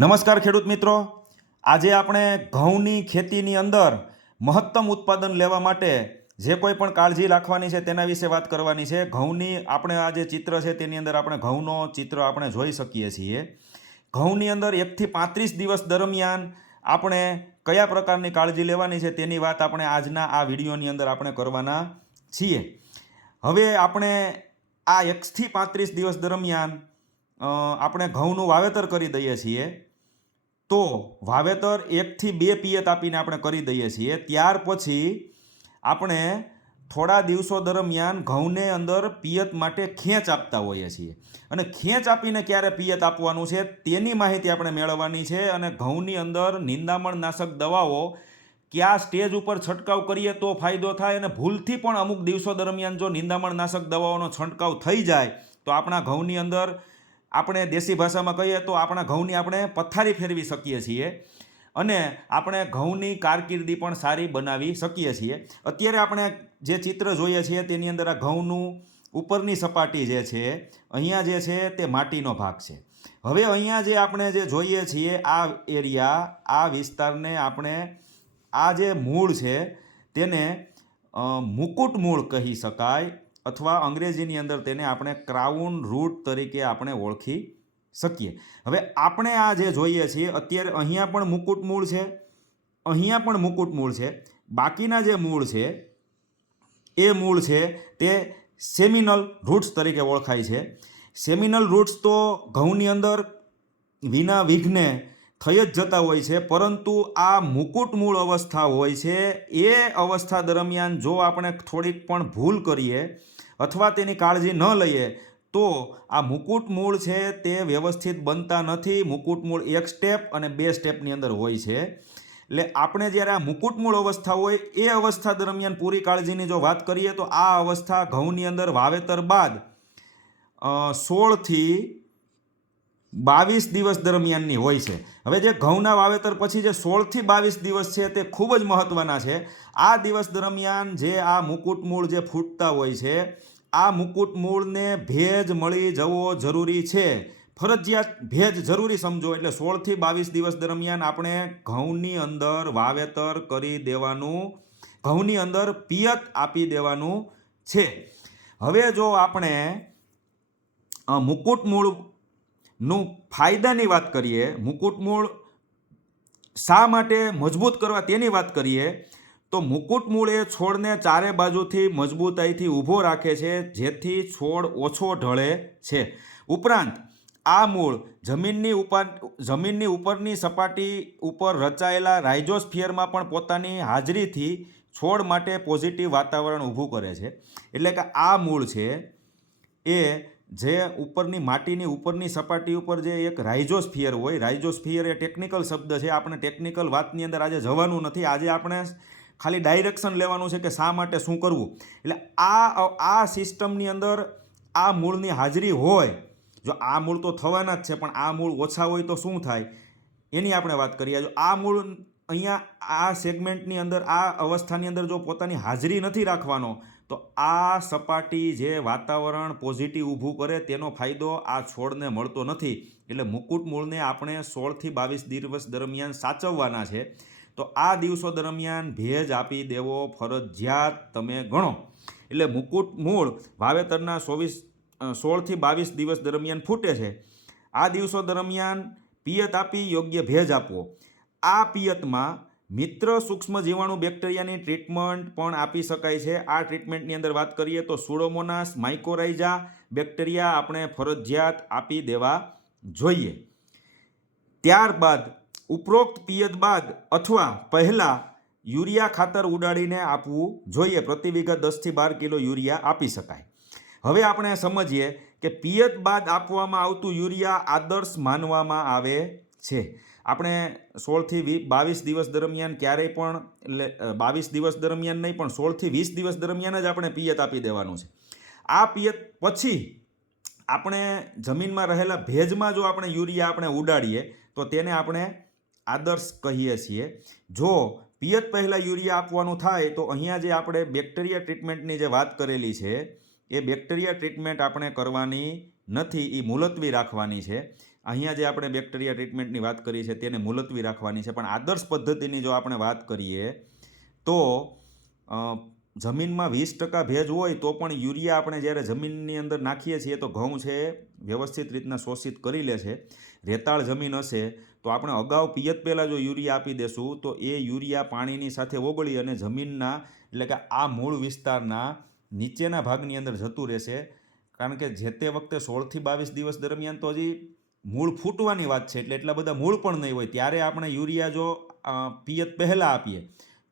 નમસ્કાર ખેડૂત મિત્રો. આજે આપણે ઘઉંની ખેતીની અંદર મહત્તમ ઉત્પાદન લેવા માટે જે કોઈ પણ કાળજી રાખવાની છે તેના વિશે વાત કરવાની છે. ઘઉંની આપણે આ જે ચિત્ર છે તેની અંદર આપણે ઘઉંનો ચિત્ર આપણે જોઈ શકીએ છીએ. ઘઉંની અંદર એકથી પાંત્રીસ દિવસ દરમિયાન આપણે કયા પ્રકારની કાળજી લેવાની છે તેની વાત આપણે આજના આ વિડીયોની અંદર આપણે કરવાના છીએ. હવે આપણે આ એકથી પાંત્રીસ દિવસ દરમિયાન આપણે ઘઉંનું વાવેતર કરી દઈએ છીએ. તો વાવેતર એકથી બે પિયત આપીને આપણે કરી દઈએ છીએ. ત્યાર પછી આપણે થોડા દિવસો દરમિયાન ઘઉંને અંદર પિયત માટે ખેંચ આપતા હોઈએ છીએ. અને ખેંચ આપીને ક્યારે પિયત આપવાનું છે તેની માહિતી આપણે મેળવવાની છે અને ઘઉંની અંદર નિંદામણનાશક દવાઓ કયા સ્ટેજ ઉપર છંટકાવ કરીએ તો ફાયદો થાય અને ભૂલથી પણ અમુક દિવસો દરમિયાન જો નિંદામણનાશક દવાઓનો છંટકાવ થઈ જાય તો આપણા ઘઉંની અંદર આપણે દેશી ભાષામાં કહીએ તો આપણા ઘઉંની આપણે પથારી ફેરવી શકીએ છીએ અને આપણે ઘઉંની કારકિર્દી પણ સારી બનાવી શકીએ છીએ. અત્યારે આપણે જે ચિત્ર જોઈએ છીએ તેની અંદર આ ઘઉંનું ઉપરની સપાટી જે છે, અહીંયા જે છે તે માટીનો ભાગ છે. હવે અહીંયા જે આપણે જે જોઈએ છીએ આ એરિયા, આ વિસ્તારને આપણે આ જે મૂળ છે તેને મુકુટ મૂળ કહી શકાય. અથવા અંગ્રેજીની અંદર તેને આપણે ક્રાઉન રૂટ તરીકે આપણે ઓળખી શકીએ. હવે આપણે આ જે જોઈએ છીએ, અત્યારે અહીંયા પણ મુકુટ મૂળ છે, અહીંયા પણ મુકુટ મૂળ છે. બાકીના જે મૂળ છે, એ મૂળ છે તે સેમિનલ રૂટ્સ તરીકે ઓળખાય છે. સેમિનલ રૂટ્સ તો ઘઉંની અંદર વિના વિઘ્ને થઈ જ જતા હોય છે, પરંતુ આ મુકુટ મૂળ અવસ્થા હોય છે, એ અવસ્થા દરમિયાન જો આપણે થોડીક પણ ભૂલ કરીએ અથવા તેની કાળજી ન લઈએ, તો આ મુકુટ મૂળ છે તે વ્યવસ્થિત બનતા નથી. મુકુટ મૂળ એક સ્ટેપ અને બે સ્ટેપની અંદર હોય છે. એટલે આપણે જ્યારે આ મુકુટ મૂળ અવસ્થા હોય, એ અવસ્થા દરમિયાન પૂરી કાળજીની જો વાત કરીએ, તો આ અવસ્થા ઘઉંની અંદર વાવેતર બાદ સોળથી બાવીસ દિવસ દરમિયાનની હોય છે. હવે જે ઘઉંના વાવેતર પછી જે સોળથી બાવીસ દિવસ છે તે ખૂબ જ મહત્ત્વના છે. આ દિવસ દરમિયાન જે આ મુકુટ મૂળ જે ફૂટતા હોય છે, આ મુકુટ મૂળને ભેજ મળી જવો જરૂરી છે. ફરજિયાત ભેજ જરૂરી સમજો એટલે સોળથી બાવીસ દિવસ દરમિયાન આપણે ઘઉંની અંદર વાવેતર કરી દેવાનું, ઘઉંની અંદર પિયત આપી દેવાનું છે. હવે જો આપણે મુકુટ મુકુટ મૂળનું ફાયદાની વાત કરીએ મુકુટ મૂળ શા માટે મજબૂત કરવા તેની વાત કરીએ, તો મુકુટ મૂળ એ છોડને ચારે બાજુથી મજબૂતાઈથી ઊભો રાખે છે, જેથી છોડ ઓછો ઢળે છે. ઉપરાંત, આ મૂળ જમીનની ઉપર જમીનની ઉપરની સપાટી ઉપર રચાયેલા રાઇઝોસ્ફિયરમાં પણ પોતાની હાજરીથી છોડ માટે પોઝિટિવ વાતાવરણ ઊભું કરે છે. એટલે કે આ મૂળ છે એ જે ઉપરની માટીની, ઉપરની સપાટી ઉપર જે એક રાઇઝોસ્ફિયર હોય રાઇઝોસ્ફિયર એ ટેકનિકલ શબ્દ છે. આપણે ટેકનિકલ વાતની અંદર આજે જવાનું નથી. આજે આપણે ખાલી ડાયરેક્શન લેવાનું છે કે શા માટે શું કરવું. એટલે આ આ સિસ્ટમની અંદર આ મૂળની હાજરી હોય, જો આ મૂળ તો થવાના જ છે, પણ આ મૂળ ઓછા હોય તો શું થાય? એની આપણે વાત કરીએ. જો આ મૂળ અહીંયા આ સેગમેન્ટની અંદર, આ અવસ્થાની અંદર જો પોતાની હાજરી નથી રાખવાનો તો આ સપાટી જે વાતાવરણ પોઝિટિવ ઊભું કરે તેનો ફાયદો આ છોડને મળતો નથી. એટલે મુકુટ મૂળને આપણે સોળથી બાવીસ દિવસ દરમિયાન સાચવવાના છે. તો આ દિવસો દરમિયાન ભેજ આપી દેવો ફરજિયાત તમે ગણો. એટલે મુકુટ મૂળ વાવેતરના ચોવીસ સોળથી બાવીસ દિવસ દરમિયાન ફૂટે છે. આ દિવસો દરમિયાન પિયત આપી યોગ્ય ભેજ આપવો. આ પિયતમાં મિત્ર સૂક્ષ્મ જીવાણુ બેક્ટેરિયાની ટ્રીટમેન્ટ પણ આપી શકાય છે. આ ટ્રીટમેન્ટની અંદર વાત કરીએ તો સુડોમોનાસ માઇકોરાઇઝા બેક્ટેરિયા આપણે ફરજિયાત આપી દેવા જોઈએ. ત્યારબાદ, ઉપરોક્ત પિયત બાદ અથવા પહેલાં યુરિયા ખાતર ઉડાડીને આપવું જોઈએ. પ્રતિ વીઘા દસથી બાર કિલો યુરિયા આપી શકાય. હવે આપણે સમજીએ કે પિયત બાદ આપવામાં આવતું યુરિયા આદર્શ માનવામાં આવે છે. આપણે સોળથી વી, બાવીસ દિવસ દરમિયાન ક્યારેય પણ એટલે બાવીસ દિવસ દરમિયાન નહીં, પણ સોળથી વીસ દિવસ દરમિયાન જ આપણે પિયત આપી દેવાનું છે. આ પિયત પછી આપણે જમીનમાં રહેલા ભેજમાં જો આપણે યુરિયા આપણે ઉડાડીએ, તો તેને આપણે આદર્શ કહીએ છીએ. જો પિયત પહેલાં યુરિયા આપવાનું થાય, તો અહીંયા જે આપણે બેક્ટેરિયા ટ્રીટમેન્ટની જે વાત કરેલી છે, એ બેક્ટેરિયા ટ્રીટમેન્ટ આપણે કરવાની નથી એ મુલતવી રાખવાની છે. અહીંયા જે આપણે બેક્ટેરિયા ટ્રીટમેન્ટની વાત કરી છે તેને મુલતવી રાખવાની છે. પણ આદર્શ પદ્ધતિની જો આપણે વાત કરીએ તો જમીનમાં વીસ ટકા ભેજ હોય તો પણ યુરિયા આપણે જ્યારે જમીનની અંદર નાખીએ છીએ તો ઘઉં છે, વ્યવસ્થિત રીતના શોષિત કરી લે છે, રેતાળ જમીન હશે, તો આપણે અગાઉ પિયત પહેલાં જો યુરિયા આપી દેશું તો એ યુરિયા પાણીની સાથે ઓગળી અને જમીનના એટલે કે આ મૂળ વિસ્તારના નીચેના ભાગની અંદર જતું રહેશે. કારણ કે જે તે વખતે સોળથી બાવીસ દિવસ દરમિયાન તો હજી મૂળ ફૂટવાની વાત છે એટલે એટલા બધા મૂળ પણ નહીં હોય. ત્યારે આપણે યુરિયા જો પિયત પહેલાં આપીએ,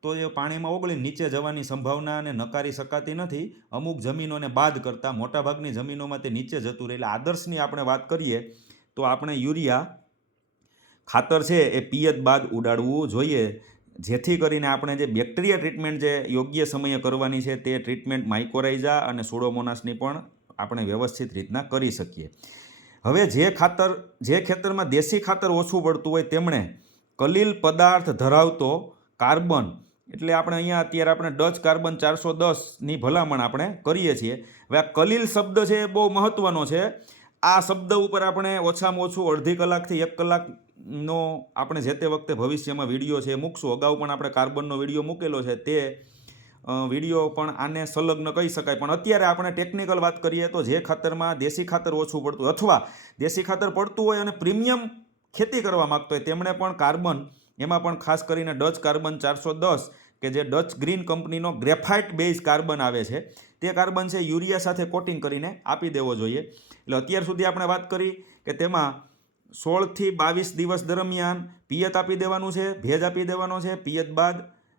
તો એ પાણીમાં ઓગળી નીચે જવાની સંભાવનાને નકારી શકાતી નથી. અમુક જમીનોને બાદ કરતાં મોટાભાગની જમીનોમાં તે નીચે જતું રહે. એટલે આદર્શની આપણે વાત કરીએ, તો આપણે યુરિયા, ખાતર છે એ પિયત બાદ ઉડાડવું જોઈએ. જેથી કરીને આપણે જે બેક્ટેરિયા ટ્રીટમેન્ટ જે યોગ્ય સમયે કરવાની છે તે ટ્રીટમેન્ટ માઇકોરાઇઝા અને સુડોમોનાસની પણ આપણે વ્યવસ્થિત રીતના કરી શકીએ. હવે જે ખાતર, જે ખેતરમાં દેશી ખાતર ઓછું પડતું હોય તેમણે કલીલ પદાર્થ ધરાવતો કાર્બન, એટલે આપણે અહીંયા અત્યારે આપણે ડચ કાર્બન ચારસો દસની ભલામણ આપણે કરીએ છીએ. હવે આ કલીલ શબ્દ છે એ બહુ મહત્ત્વનો છે. આ શબ્દ ઉપર આપણે ઓછામાં ઓછું અડધી કલાકથી એક કલાકનો આપણે જે તે વખતે ભવિષ્યમાં વીડિયો છે મૂકશું. અગાઉ પણ આપણે કાર્બનનો વીડિયો મૂકેલો છે તે વીડિયો પણ આને સંલગ્ન કહી શકાય. પણ અત્યારે આપણે ટેકનિકલ વાત કરીએ તો જે ખાતરમાં દેશી ખાતર ઓછું પડતું અથવા દેશી ખાતર પડતું હોય અને પ્રીમિયમ ખેતી કરવા માગતો હોય, તેમણે પણ કાર્બન, એમાં પણ ખાસ કરીને ડચ કાર્બન ચારસો દસ કે જે ડચ ગ્રીન કંપનીનો ગ્રેફાઇટ બેઝ કાર્બન આવે છે, તે કાર્બન છે યુરિયા સાથે કોટિંગ કરીને આપી દેવો જોઈએ. એટલે અત્યાર સુધી આપણે વાત કરી કે તેમાં સોળથી બાવીસ દિવસ દરમિયાન પિયત આપી દેવાનું છે, ભેજ આપી દેવાનો છે, પિયત બાદ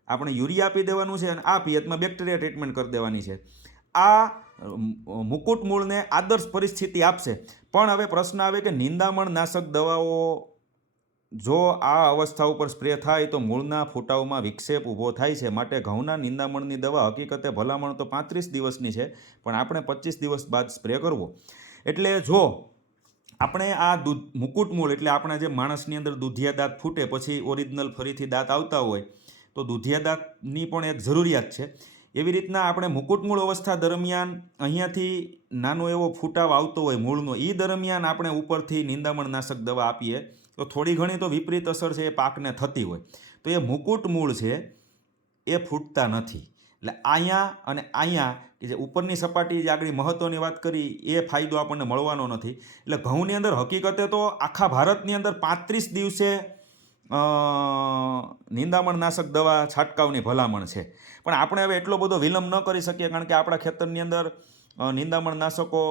આપણે યુરિયા આપી દેવાનું છે અને આ પિયતમાં બેક્ટેરિયા ટ્રીટમેન્ટ કરી દેવાની છે. આ મુકુટ મૂળને આદર્શ પરિસ્થિતિ આપશે. પણ હવે પ્રશ્ન આવે કે નિંદામણ નાશક દવાઓ જો આ અવસ્થા ઉપર સ્પ્રે થાય તો મૂળના ફૂટાઓમાં વિક્ષેપ ઊભો થાય છે. માટે ઘઉંના નિંદામણની દવા હકીકતે ભલામણ તો પાંત્રીસ દિવસની છે, પણ આપણે પચીસ દિવસ બાદ સ્પ્રે કરવો. એટલે જો આપણે આ દૂધ, મુકુટ મૂળ એટલે આપણા જે માણસની અંદર દૂધિયા દાંત ફૂટે, પછી ઓરિજિનલ ફરીથી દાંત આવતા હોય તો દુધિયાદાની પણ એક જરૂરિયાત છે. એવી રીતના આપણે મુકુટમૂળ અવસ્થા દરમિયાન અહીંયાથી નાનો એવો ફૂટાવ આવતો હોય મૂળનો એ દરમિયાન આપણે ઉપરથી નિંદામણનાશક દવા આપીએ, તો થોડી ઘણી તો વિપરીત અસર છે એ પાકને થતી હોય. તો એ મુકુટ મૂળ છે એ ફૂટતા નથી. એટલે અહીંયા અને અહીંયા કે જે ઉપરની સપાટી જે આગળ મહત્ત્વની વાત કરી, એ ફાયદો આપણને મળવાનો નથી. એટલે ઘઉંની અંદર હકીકતે તો આખા ભારતની અંદર પાંત્રીસ દિવસે અ, નિંદામણ નાશક દવા છાંટકાવની ભલામણ છે. પણ આપણે હવે એટલો બધો વિલંબ ન કરી શકીએ કારણ કે આપણા ખેતરની અંદર નિંદામણનાશકો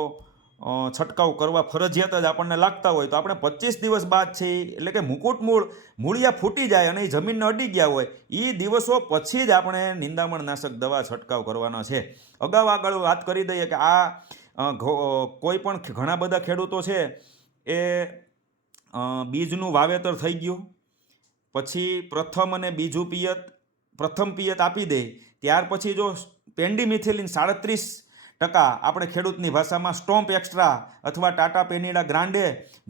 છંટકાવ કરવા ફરજિયાત જ આપણને લાગતા હોય તો આપણે પચીસ દિવસ બાદ છે એટલે કે મુકુટ મૂળ મૂળિયા ફૂટી જાય અને એ જમીનને અડી ગયા હોય એ દિવસો પછી જ આપણે નિંદામણ નાશક દવા છંટકાવ કરવાનો છે. અગાઉ આગળ વાત કરી દઈએ કે આ કોઈ પણ ઘણા બધા ખેડૂતો છે એ બીજનું વાવેતર થઈ ગયું. પછી પ્રથમ અને બીજું પિયત, પ્રથમ પિયત આપી દે. ત્યાર પછી જો પેન્ડીમિથિલિન સાડત્રીસ ટકા આપણે ખેડૂતની ભાષામાં સ્ટોમ્પ એક્સ્ટ્રા અથવા ટાટા પેનીડા ગ્રાન્ડે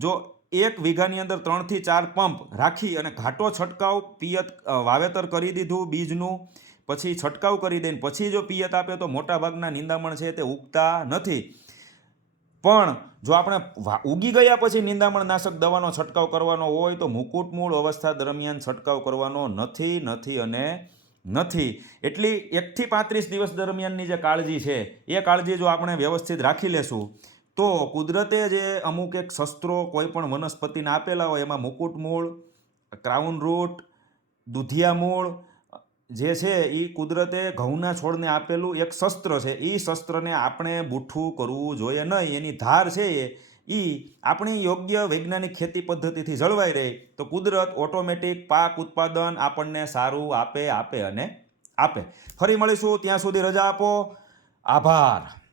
જો એક વીઘાની અંદર ત્રણથી ચાર પંપ રાખી અને ઘાટો છંટકાવ પિયત વાવેતર કરી દીધું બીજનું, પછી છંટકાવ કરી દઈને પછી જો પિયત આપે તો મોટાભાગના નિંદામણ છે તે ઉગતા નથી. પણ જો આપણે ઉગી ગયા પછી નિંદામણ નાશક દવાનો છંટકાવ કરવાનો હોય તો મુકુટ મૂળ અવસ્થા દરમિયાન છંટકાવ કરવાનો નથી નથી અને નથી. એટલી એકથી પાંત્રીસ દિવસ દરમિયાનની જે કાળજી છે, એ કાળજી જો આપણે વ્યવસ્થિત રાખી લેશું, તો કુદરતે જે અમુક એક શસ્ત્રો કોઈ પણ વનસ્પતિને આપેલા હોય, એમાં મુકુટ મૂળ ક્રાઉન રૂટ દુધિયા મૂળ જે છે એ કુદરતે ઘઉંના છોડને આપેલું એક શસ્ત્ર છે. એ શસ્ત્રને આપણે બુઠ્ઠું કરવું જોઈએ નહીં. એની ધાર છે એ. એ આપણી યોગ્ય વૈજ્ઞાનિક ખેતી પદ્ધતિથી જળવાઈ રહે તો કુદરત ઓટોમેટિક પાક ઉત્પાદન આપણને સારું આપે આપે અને આપે. ફરી મળીશું. ત્યાં સુધી રજા આપો. આભાર.